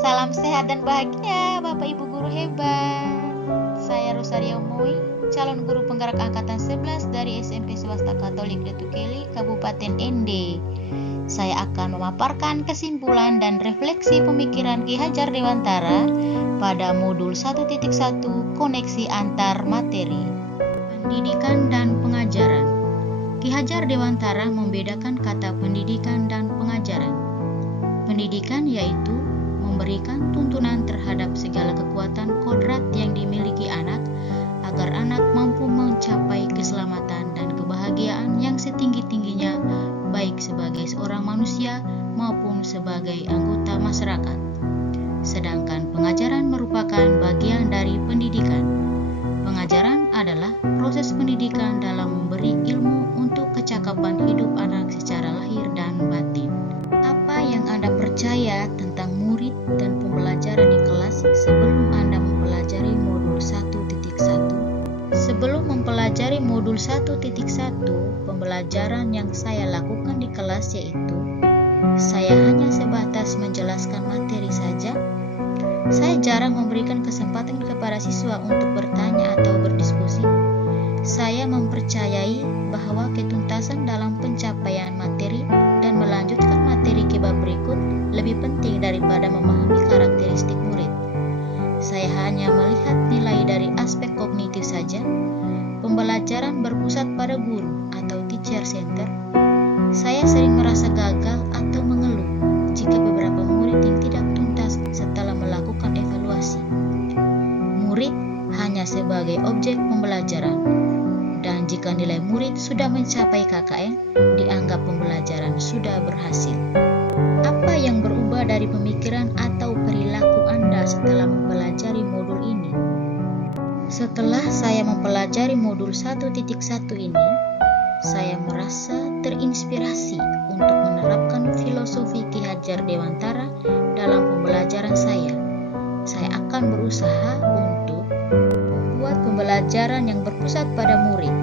Salam sehat dan bahagia Bapak Ibu guru hebat. Saya Rosaria Moi, calon guru penggerak angkatan 11 dari SMP Swasta Katolik Detukeli, Kabupaten Ende. Saya akan memaparkan kesimpulan dan refleksi pemikiran Ki Hajar Dewantara pada modul 1.1 koneksi antar materi. Pendidikan dan pengajaran. Ki Hajar Dewantara membedakan kata pendidikan dan pengajaran. Pendidikan yaitu memberikan tuntunan terhadap segala kekuatan kodrat yang dimiliki anak agar anak mampu mencapai keselamatan dan kebahagiaan yang setinggi-tingginya baik sebagai seorang manusia maupun sebagai anggota masyarakat. Sedangkan pengajaran merupakan bagian dari pendidikan. Pengajaran adalah proses pendidikan dalam memberi ilmu untuk kecakapan hidup anak secara lahir dan batin. Apa yang Anda percaya tentang murid dan pembelajaran di kelas sebelum Anda mempelajari modul 1.1? Sebelum mempelajari modul 1.1, pembelajaran yang saya lakukan di kelas yaitu saya hanya sebatas menjelaskan materi saja. Saya jarang memberikan kesempatan kepada siswa untuk bertanya atau berdiskusi. Saya mempercayai bahwa ketuntasan dalam pencapaian materi dan melanjutkan materi ke bab berikut lebih penting daripada memahami karakteristik murid. Saya hanya melihat nilai dari aspek kognitif saja. Pembelajaran berpusat pada guru atau teacher center. Saya sering merasa gagal atau mengeluh jika beberapa murid yang tidak tuntas setelah melakukan evaluasi. Murid hanya sebagai objek pembelajaran, dan jika nilai murid sudah mencapai KKM, dianggap pembelajaran sudah berhasil. Apa yang berubah dari pemikiran atau perilaku Anda setelah mempelajari modul ini? Setelah saya mempelajari modul 1.1 ini, saya merasa terinspirasi untuk menerapkan filosofi Ki Hajar Dewantara dalam pembelajaran saya. Saya akan berusaha untuk membuat pembelajaran yang berpusat pada murid.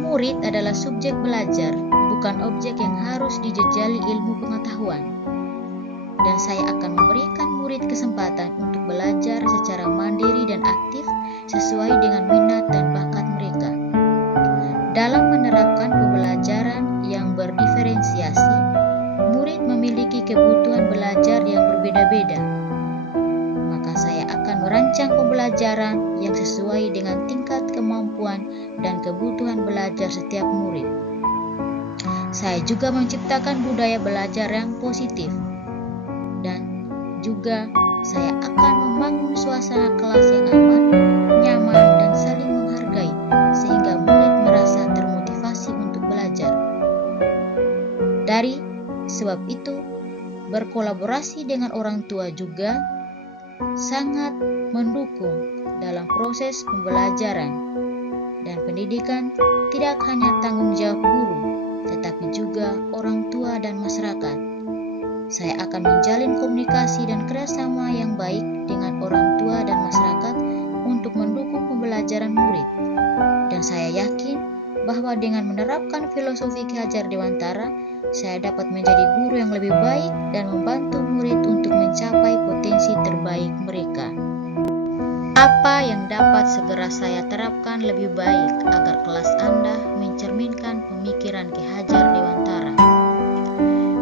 Murid adalah subjek belajar, bukan objek yang harus dijejali ilmu pengetahuan. Dan saya akan memberikan murid kesempatan untuk belajar secara mandiri dan aktif sesuai dengan minat dan bakat mereka. Dalam menerapkan pembelajaran yang berdiferensiasi, murid memiliki kebutuhan belajar yang berbeda-beda. Maka saya akan merancang pembelajaran yang sesuai dengan tingkat kemampuan dan kebutuhan belajar setiap murid. Saya juga menciptakan budaya belajar yang positif. Dan juga saya akan membangun suasana kelas yang aman, nyaman, dan saling menghargai sehingga murid merasa termotivasi untuk belajar. Dari sebab itu, berkolaborasi dengan orang tua juga sangat mendukung dalam proses pembelajaran. Dan pendidikan tidak hanya tanggung jawab guru, tetapi juga orang tua dan masyarakat. Saya akan menjalin komunikasi dan kerjasama yang baik dengan orang tua dan masyarakat untuk mendukung pembelajaran murid. Dan saya yakin bahwa dengan menerapkan filosofi Ki Hajar Dewantara, saya dapat menjadi guru yang lebih baik dan membantu murid untuk mencapai potensi terbaik mereka. Apa yang dapat segera saya terapkan lebih baik agar kelas Anda mencerminkan pemikiran Ki Hajar Dewantara?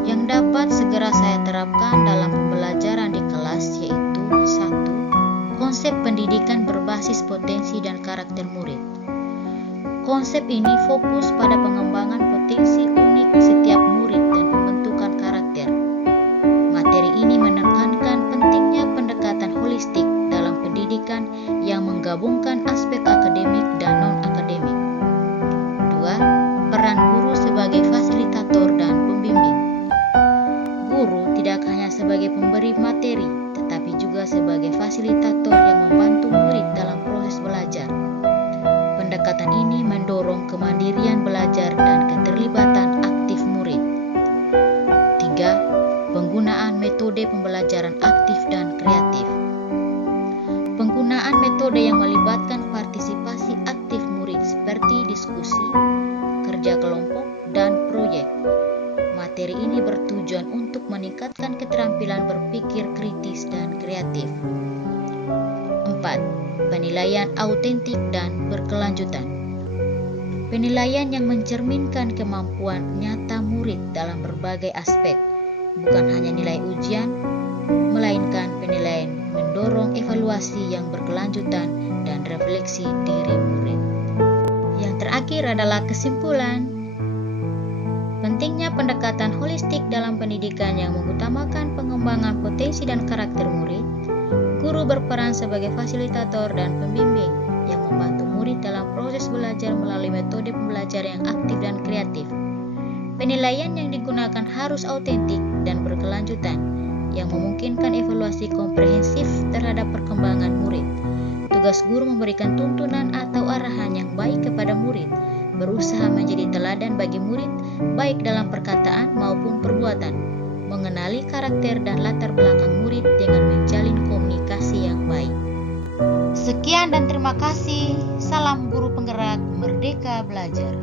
Yang dapat segera saya terapkan dalam pembelajaran di kelas yaitu 1. Konsep pendidikan berbasis potensi dan karakter murid. Konsep ini fokus pada pengembangan potensi unik setiap murid dan pembentukan karakter. Materi ini menekankan pentingnya pendekatan holistik dalam pendidikan yang menggabungkan aspek akademik dan non-akademik. 2. Peran guru sebagai fasilitator dan pembimbing. Guru tidak hanya sebagai pemberi materi, tetapi juga sebagai fasilitator yang membantu murid dalam proses belajar. Pendekatan ini mendorong kemandirian belajar dan keterlibatan aktif murid. 3. Penggunaan metode pembelajaran aktif dan kreatif. Penggunaan metode yang melibatkan partisipasi aktif murid seperti diskusi, kerja kelompok, dan proyek. Materi ini bertujuan untuk meningkatkan keterampilan berpikir kritis dan kreatif. 4. Penilaian autentik dan berkelanjutan. Penilaian yang mencerminkan kemampuan nyata murid dalam berbagai aspek, bukan hanya nilai ujian, melainkan penilaian mendorong evaluasi yang berkelanjutan dan refleksi diri murid. Yang terakhir adalah kesimpulan. Pentingnya pendekatan holistik dalam pendidikan yang mengutamakan pengembangan potensi dan karakter murid. Guru berperan sebagai fasilitator dan pembimbing yang membantu murid dalam proses belajar melalui metode pembelajaran yang aktif dan kreatif. Penilaian yang digunakan harus autentik dan berkelanjutan, yang memungkinkan evaluasi komprehensif terhadap perkembangan murid. Tugas guru memberikan tuntunan atau arahan yang baik kepada murid, berusaha menjadi teladan bagi murid baik dalam perkataan maupun perbuatan, mengenali karakter dan latar belakang murid dengan menjalin komunikasi yang baik. Sekian dan terima kasih. Salam guru penggerak, merdeka belajar.